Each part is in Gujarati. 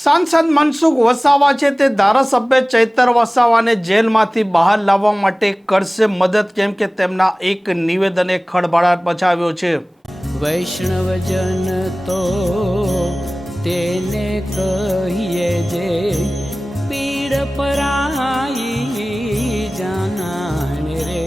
સાંસદ મનસુખ વસાવા છે તે ધારાસભ્ય ચૈતર વસાવાને જેલમાંથી બહાર લાવવા માટે કરશે મદદ, કેમ કે તેમના એક નિવેદને ખળભળાટ મચાવ્યો છે। વૈષ્ણવજન તો તેને કહીએ જે પીડ પરાઈ જાનાને રે।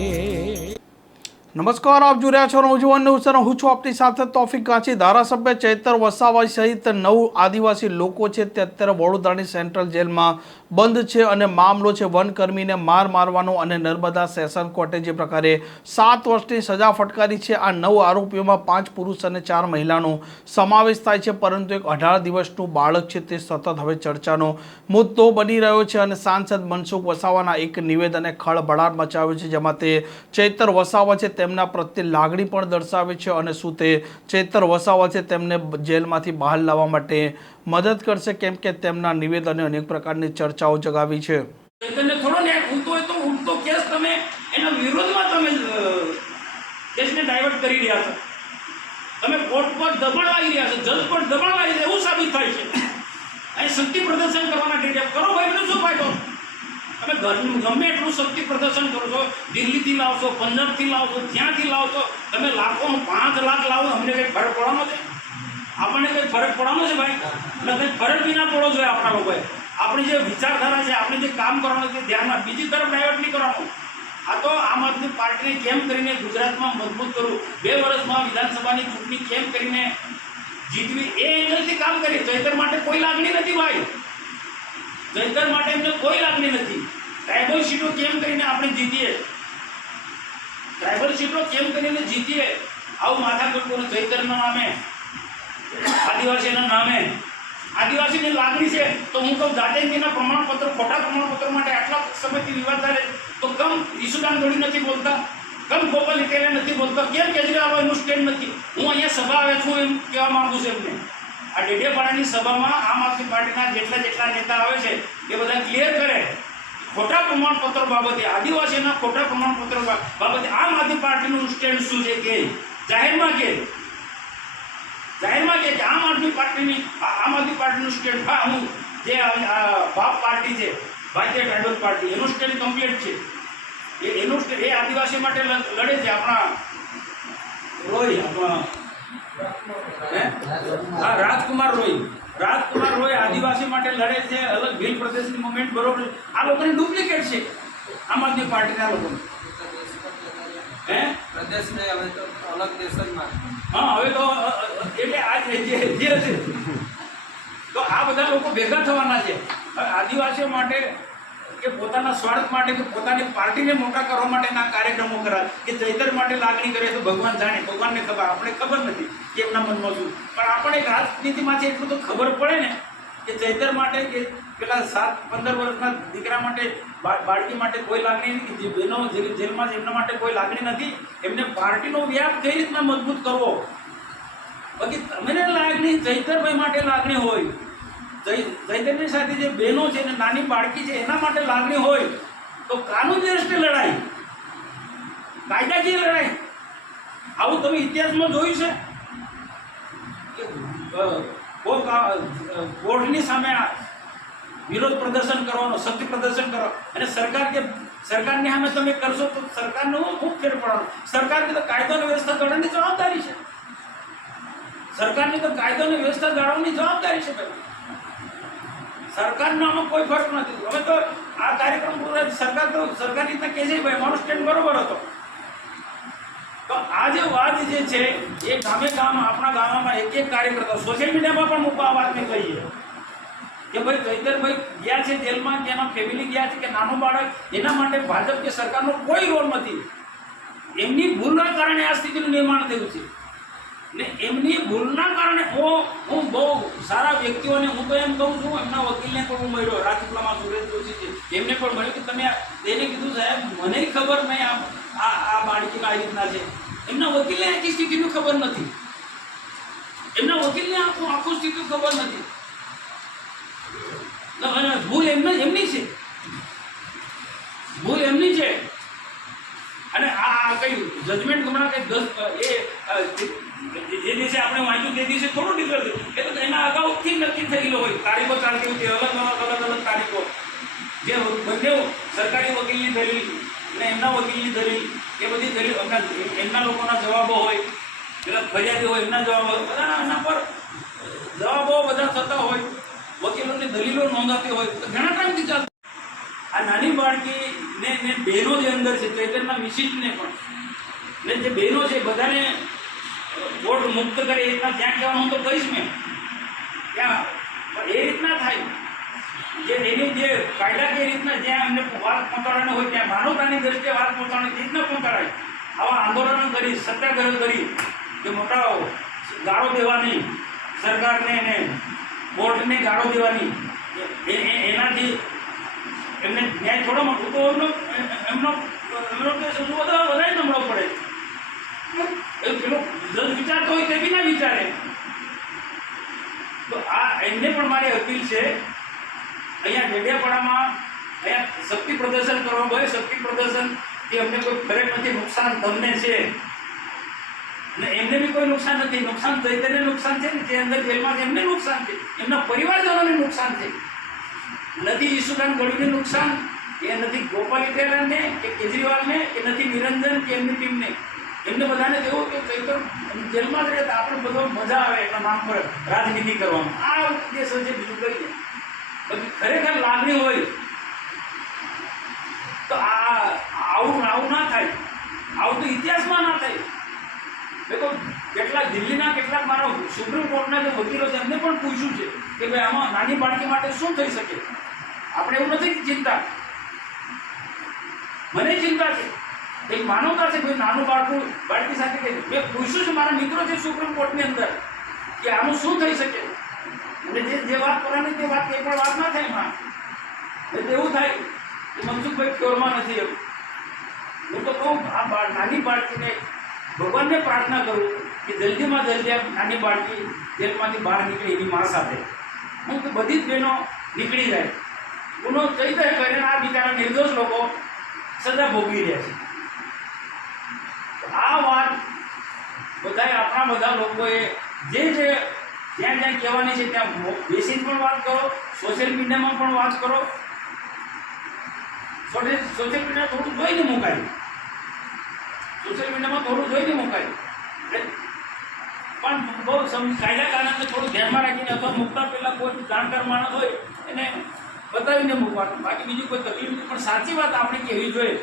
નમસ્કાર, આપ જોઈ રહ્યા છો નવજીવન ન્યૂઝ અને હું છું આપની સાથે તોફિક ગાંચી। ધારાસભ્ય ચૈતર વસાવા સહિત 9 આદિવાસી લોકો છે તે અત્યારે વડોદરાની સેન્ટ્રલ જેલમાં બંધ છે અને મામલો છે વનકર્મીને માર મારવાનો અને નર્મદા સેશન કોર્ટે જે પ્રકારે 7 વર્ષની સજા ફટકારી છે। આ 9 આરોપીઓમાં 5 પુરુષ અને 4 મહિલાનો સમાવેશ થાય છે, પરંતુ એક 18 દિવસનું બાળક છે તે સતત હવે ચર્ચાનો મુદ્દો બની રહ્યો છે અને સાંસદ મનસુખ વસાવાના એક નિવેદને ખળભળાટ મચાવ્યો છે, જેમાં તે ચૈતર વસાવા છે તેમના પ્રત્યે લાગણી પણ દર્શાવે છે અને શું તે ચૈતર વસાવા છે તેમને જેલમાંથી બહાર લાવવા માટે મદદ કરશે, કેમ કે તેમના નિવેદને અનેક પ્રકારની ચર્ચાઓ જગાવી છે। ચૈતન્ય થોડો ને ઉલટો હોય તો ઉલટો કેસ તમે એના વિરોધમાં તમે કેસને ડાયવર્ટ કરી રહ્યા છો। તમે કોર્ટ પર દબાણ લાવી રહ્યા છો, જજ પર દબાણ લાવી રહ્યા, એવું સાબિત થાય છે। અહીં શક્તિ પ્રદર્શન કરવાના ડેટા કરો ભાઈ, મને શું ફાયદો? તમે ગમે એટલું શક્તિ પ્રદર્શન કરો છો, દિલ્હીથી લાવશો, પંજાબથી લાવશો, જ્યાંથી લાવશો, તમે લાખો 5 લાખ લાવો, અમને કંઈ ફરક પડવાનો છે? આપણને કંઈ ફરક પડવાનો છે ભાઈ? એટલે કંઈ ફરક બી ના પડવો જોઈએ આપણા લોકોએ। આપણી જે વિચારધારા છે, આપણે જે કામ કરવાનું છે ધ્યાનમાં, બીજી તરફ ડાયવર્ટ નહીં કરવાનું। આ તો આમ આદમી પાર્ટીને કેમ કરીને ગુજરાતમાં મજબૂત કરવું, 2 વર્ષમાં વિધાનસભાની ચૂંટણી કેમ કરીને જીતવી, એ એંગલથી કામ કરીએ। ચૈતર માટે કોઈ લાગણી નથી ભાઈ, ચૈતર માટે એમને કોઈ લાગણી નથી। ટ્રાઇબલ સીટો કેમ કરીને આપણે જીતીએ, ટ્રાઇબલ સીટો કેમ કરીને જીતીએ, આવું માથાકૂટ કરું ચૈતરના નામે, આદિવાસીના નામે। આદિવાસીની લાગણી છે તો હું કહું, દાદાજીના પ્રમાણપત્ર, ખોટા પ્રમાણપત્ર માટે આટલા સમયથી વિવાદ ચાલે તો કમ ઈશુદાન જોડી નથી બોલતા, કમ ગોપાલ ઇટેલે નથી બોલતા, કેમ કેજરીવાલ એનું સ્ટેન્ડ નથી? હું અહીંયા સભા આવે છું એમ કહેવા માંગુ છું એમને, આ ડેડિયાપાડાની સભામાં આમ આદમી પાર્ટીના જેટલા નેતા આવે છે એ બધા ક્લિયર કરે ખોટા પ્રમાણપત્રો બાબતે, આદિવાસીના ખોટા પ્રમાણપત્રો બાબતે આમ આદમી પાર્ટીનું સ્ટેન્ડ શું છે કે જાહેરમાં કે આમ આદમી પાર્ટીનું સ્ટેન્ડ, હા, હું જે બાપ પાર્ટી છે, ભારતીય ટ્રાઇબલ પાર્ટી, એનું સ્ટેન્ડ કમ્પ્લીટ છે। એનું એ આદિવાસી માટે લડે છે। આપણા રોય, રાજકુમાર રોય આદિવાસી માટે લડે છે, અલગ ભીલ પ્રદેશની મુવમેન્ટ, બરોબર। આ લોકોની ડુપ્લિકેટ છે આમ આદમી પાર્ટીના લોકો, પ્રદેશને હવે તો અલગ દેશમાં, હા, હવે તો એટલે આ જે છે તો આ બધા લોકો ભેગા થવાના છે। આદિવાસીઓ માટે કે પોતાના સ્વાર્થ માટે કે પોતાની પાર્ટીને મોટા કરવા માટેના કાર્યક્રમો કરાય, કે ચૈતર માટે લાગણી કરે તો ભગવાન જાણે, ભગવાનને ખબર, આપણે ખબર નથી કે એમના મનમાં શું, પણ આપણે એક રાજનીતિમાંથી એટલું તો ખબર પડે ને કે ચૈતર માટે કે પેલા 7-15 વર્ષના દીકરા માટે, બાળકી માટે કોઈ લાગણી નથી, જે બહેનો જેલમાં છે એમના માટે કોઈ લાગણી નથી। એમને પાર્ટીનો વ્યાપ કઈ રીતના મજબૂત કરવો, બાકી તમને લાગણી ચૈતરભાઈ માટે લાગણી હોય, ચૈતરની સાથે જે બહેનો છે ને નાની બાળકી છે એના માટે લાગણી હોય તો કાનૂની દ્રષ્ટિએ લડાઈ, કાયદાકીય લડાઈ, આવું તમે ઇતિહાસમાં જોયું છે કે કોર્ટની સામે વિરોધ પ્રદર્શન કરવાનો, શક્તિ પ્રદર્શન કરો, અને સરકારની સામે તમે કરશો તો સરકારને ખૂબ ફેર પડવાનો। સરકારની તો કાયદો અને વ્યવસ્થા જાળવવાની જવાબદારી છે, સરકારની તો કાયદો અને વ્યવસ્થા જાળવવાની જવાબદારી છે ભાઈ, સરકારનો આમાં કોઈ ફરક નથી। હવે તો આ કાર્યક્રમ પૂરો સરકાર તો સરકારી રીતના કહે છે ભાઈ મારો સ્ટેન્ડ બરોબર હતો, તો આ જે વાત જે છે એ ગામે આપણા ગામમાં એક કાર્યકર્તા સોશિયલ મીડિયામાં પણ મૂકવા આ વાતને કહીએ કે ભાઈ ચૈતરભાઈ ગયા છે જેલમાં, કે એના ફેમિલી ગયા છે, કે નાનું બાળક, એના માટે ભાજપ કે સરકારનો કોઈ રોલ નથી। એમની ભૂલના કારણે આ સ્થિતિનું નિર્માણ થયું છે ને એમની ભૂલના કારણે હું બહુ સારા વ્યક્તિઓને, હું તો એમ કહું છું, એમના વકીલને પણ હું મળ્યો, રાજપીપળામાં સુરેશ જોશી છે, એમને પણ મળ્યું કે તમે તેને કીધું સાહેબ મને ખબર નહીં આ બાળકીમાં આ રીતના છે, એમના વકીલને આખી સ્થિતિનું ખબર નથી, એમના વકીલને આખું સ્થિતિ ખબર નથી, ભૂલ એમની છે, ભૂલ એમની છે। અને આ કઈ જજમેન્ટ હમણાં કઈ જે દિવસે આપણે વાંચ્યું તે દિવસે થોડું ડિફરન્સ, એ તો એના અગાઉથી નક્કી થયેલો હોય, તારીખ તારીખો ચાલતી હતી, અલગ તારીખો, જે બંને સરકારી વકીલની દલીલ અને એમના વકીલની દલીલ, એ બધી દલીલ એમના લોકોના જવાબો હોય, પેલા ફરિયાદી હોય એમના જવાબો હોય, બધા એના પર જવાબો બધા થતા હોય, વકીલોની દલીલો નોંધાતી હોય, તો ઘણા ટાઈમથી ચાલતું. આ નાની બાળકી ને બહેનો જે અંદર છે, ચૈતરના વિશિષ્ટને પણ ને જે બહેનો છે બધાને કોર્ટ મુક્ત કરે એ રીતના ત્યાં કહેવાનું તો કહીશ મેં, ત્યાં એ રીતના થાય જે એની જે કાયદાકીય રીતના જ્યાં એમને વાત પહોંચાડવાની હોય ત્યાં માનવતાની દ્રષ્ટિએ વાત પહોંચાડવાની રીતના પહોંચાડાય. આવા આંદોલનો કરી, સત્યાગ્રહ કરી, કે મોટા ગાળો દેવાની સરકારને ને કોર્ટને ગાળો દેવાની, એનાથી એમને ન્યાય થોડો મળતો તો એમનો કેસ વધારે નમળો પડે. પેલો જજ વિચારતો હોય તે બી ના વિચારે. તો આ એમને પણ મારી અપીલ છે, અહીંયા ડેડિયાપાડામાં અહીંયા શક્તિ પ્રદર્શન કરવા હોય, શક્તિ પ્રદર્શનથી અમને કોઈ ફરક નથી, નુકસાન તમને છે ને એમને બી કોઈ નુકસાન નથી. નુકસાન ચૈતન્ય નુકસાન છે ને, જે અંદર જેલમાં એમને નુકસાન છે, એમના પરિવારજનોને નુકસાન છે. નથી ઈશુદાન ગઢવીને નુકસાન, એ નથી ગોપાલ ઇટાલિયાને કે કેજરીવાલને, કે નથી નિરંજન કે એમની ટીમને. એમને બધાને એવું કે ચૈતર જેલમાં જ રહે તો આપણે બધો મજા આવે એના નામ પર રાજનીતિ કરવાનું. આ ઉદ્દેશ છે, બીજું કહીએ પછી ખરેખર લાગણી હોય તો આવું ના થાય, આવું તો ઇતિહાસમાં ના થાય. દેખો કેટલાક દિલ્હીના કેટલાક મારા સુપ્રીમ કોર્ટના જે વકીલો છે એમને પણ પૂછ્યું છે કે ભાઈ આમાં નાની બાળકી માટે શું થઈ શકે. આપણે એવું નથી ચિંતા, મને ચિંતા છે, એક માનવતા છે. ભાઈ નાનું બાળકી સાથે મેં પૂછ્યું છે, મારા મિત્રો છે સુપ્રીમ કોર્ટની અંદર, કે આનું શું થઈ શકે. અને જે વાત કરવાની તે વાત એ પણ વાત ના થાય એમાં, એટલે એવું થાય કે મનસુખભાઈ ફ્યોરમાં નથી. એવું હું તો કહું, આ નાની બાળકીને ભગવાનને પ્રાર્થના કરું કે જલ્દીમાં જલ્દી આ નાની બાળકી જેલમાંથી બહાર નીકળે એની મા સાથે. હું તો બધી જ બહેનો નીકળી જાય, ગુનો કઈ જાય કરીને આ બિચારા નિર્દોષ લોકો સજા ભોગવી રહ્યા છે. આ વાત બધાએ આપણા બધા લોકોએ જે જ્યાં જ્યાં કહેવાની છે ત્યાં બેસીને પણ વાત કરો, સોશિયલ મીડિયામાં પણ વાત કરો. સોશિયલ મીડિયા થોડું જોઈને મુકાય, સોશિયલ મીડિયામાં થોડું જોઈને મુકાય, પણ બહુ કાયદા કાનૂનને થોડું ધ્યાનમાં રાખીને અથવા મૂકતા પહેલાં કોઈ જાણકાર માણસ હોય એને બતાવીને મૂકવાનું. બાકી બીજું કોઈ તકલીફ નથી, પણ સાચી વાત આપણે કહેવી જોઈએ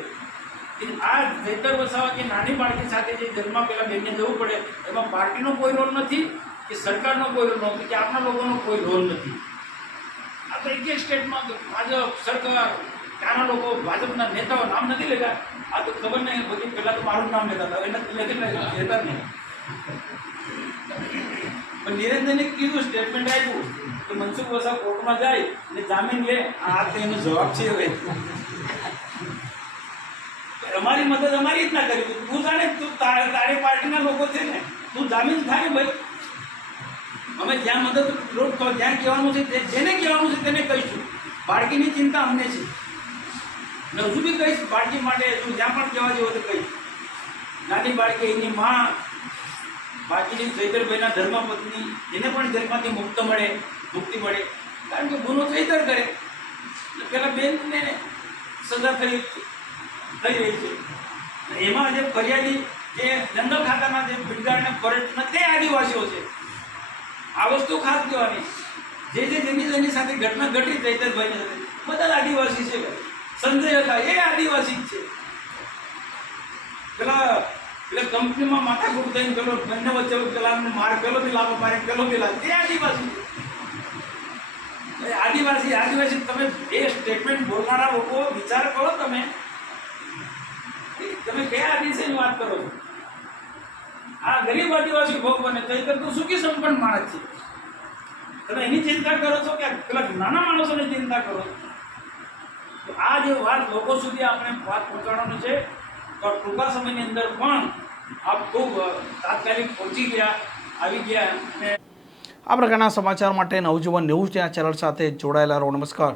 કે આ ચૈતર વસાવા કે નાની બાળકી સાથે જે જન્મમાં પહેલાં બેનને જવું પડે, એમાં પાર્ટીનો કોઈ રોલ નથી કે સરકારનો કોઈ રોલ નથી કે આપણા લોકોનો કોઈ રોલ નથી. આ તો એક સ્ટેટમાં ભાજપ સરકાર, ત્યાંના લોકો ભાજપના નેતાઓ નામ નથી લેતા, આ તો ખબર નહીં, બધી પહેલાં તો મારું નામ લેતા હતા, એને લેતા નહીં. પણ નિરંજને કીધું, સ્ટેટમેન્ટ આપ્યું કે મનસુખ વસાવા કોર્ટમાં જાય અને જામીન લે. આ તો એનો જવાબ છે. હવે અમારી મદદ અમારી રીતના કરી, તું જાણે, તું તારી પાર્ટીના લોકો છે ને, તું જામીન થાય ને ભાઈ. અમે જ્યાં મદદ રોક જ્યાં કહેવાનું છે, જેને કહેવાનું છે તેને કહીશું. બાળકીની ચિંતા અમને છે ને હજુ બી કહીશ, બાળકી માટે તું જ્યાં પણ કહેવા જેવો તો કહીશ. નાની બાળકી, એની મા, બાકીની ચૈતરભાઈના ધર્મપત્ની, એને પણ જેલમાંથી મુક્તિ મળે. કારણ કે ગુનો ચૈતર કરે એટલે પેલા બેનને સજા થઈ રહી છે. એમાં જે ફરિયાદી, જે જંગલ ખાતાના જે બિરદારને ફોરેસ્ટના તે આદિવાસીઓ છે. આ વસ્તુ ખાસ કહેવાની, જેની સાથે ઘટના ઘટી ચૈતરભાઈની સાથે, બધા જ આદિવાસી છે. સંજય હતા એ આદિવાસી જ છે. પેલા કંપનીમાં માથાકૂટ થઈને પેલો બંને વચ્ચે પેલા માર, પેલો બી લાભ મારે, પેલો બી લાભ, એ આદિવાસી છે. આદિવાસી તમે એ સ્ટેટમેન્ટ બોલનારા લોકો વિચાર કરો, તમે કયા આદિવાસીની વાત કરો છો. આ ગરીબ આદિવાસી ભોગ બને, ચૈતર તો સુખી સંપન્ન માણસ છે. તમે એની ચિંતા કરો છો કે પેલા નાના માણસોની ચિંતા કરો છો. તો આ જે વાત લોકો સુધી આપણે વાત પહોંચાડવાનું છે, તો ટૂંકા સમયની અંદર પણ આપ ખૂબ તાત્કાલિક પહોંચી ગયા, આવી ગયા. અને આ પ્રકારના સમાચાર માટે નવજીવન ન્યૂઝ ચેનલ સાથે જોડાયેલા રહો. નમસ્કાર.